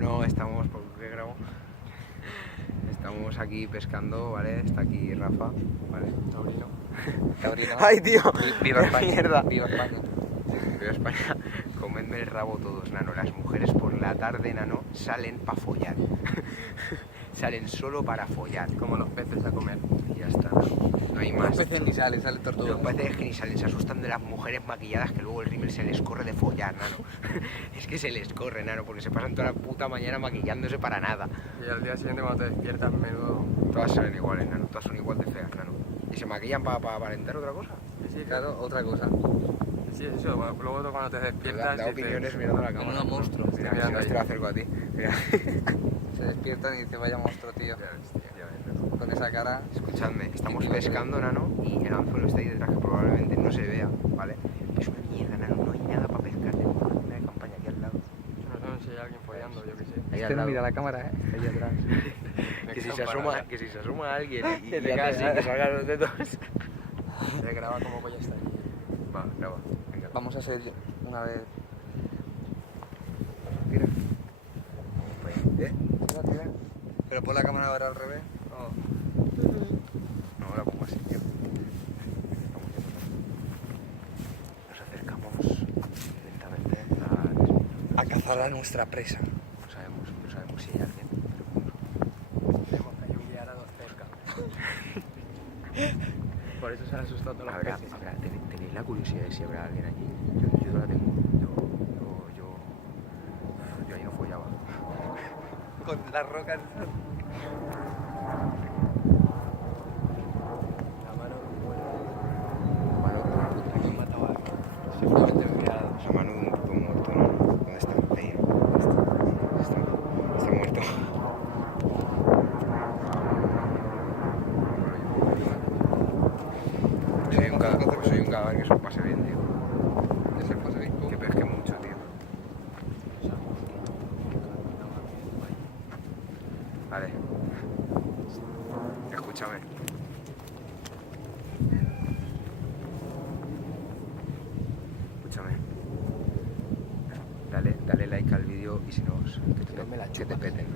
Bueno, estamos, ¿por qué grabo? Estamos aquí pescando, ¿vale? Está aquí Rafa, ¿vale? Taurino. Taurino. ¡Ay, tío! Viva España. ¡Mierda! Viva España. Viva España. Comedme el rabo todos, nano. Las mujeres por la tarde, nano, salen para follar. Salen solo para follar. Como los peces a comer. Y ya está, nano. No hay más. Los peces ni salen tortugas. Los peces que ni salen, se asustan de las mujeres maquilladas que luego el rímel se les corre de follar, nano. Es que se les corre, nano, porque se pasan toda la puta mañana maquillándose para nada. Y al día siguiente cuando te despiertas, menudo. Todas salen iguales, nano. Todas son igual de feas, nano. ¿Y se maquillan para aparentar otra cosa? Sí, Claro, otra cosa. Sí, eso. Luego tú cuando te despiertas. Da opiniones mirando la cámara. Menudo monstruo. Mira, Estoy si no mirando te lo acerco a ti. Mira. Se despiertan y dicen, vaya monstruo, tío. Con esa cara. Escuchadme, estamos pescando, nano, y el anzuelo está ahí detrás que probablemente no se vea, ¿vale? Es una mierda, nano, no hay nada para pescar. Tengo una de campaña aquí al lado. No sé si hay alguien follando, yo qué sé. Ahí Este al no lado. mira la cámara, Ahí atrás. Que si se asoma alguien y Que te hace cae, así, ¿eh? que salgan los dedos. Se graba como que ya está aquí. Va, graba. Venga. Vamos a hacer una vez. Tira. Pues, Tira, tira. Pero pon la cámara ahora al revés. no, la pongo así, tío. Nos acercamos lentamente A cazar a nuestra presa. no sabemos si hay alguien. Tenemos que hay un guiarados cerca. Por eso se han asustado todos los peces. ¿Tenéis la curiosidad de si habrá alguien allí? Yo la tengo. Yo ahí no follaba. Con las rocas. La mano Mano de una puta. que mataba a alguien. Seguramente el guiarado. La mano de un puto muerto, ¿no? ¿Dónde está? Ahí. Está muerto. Soy un cadáver que se lo pase bien, tío. ¿Es el paso bien? Que pesque mucho, tío. Vale. Escúchame. Escúchame. Dale like al vídeo y si no, que te peten.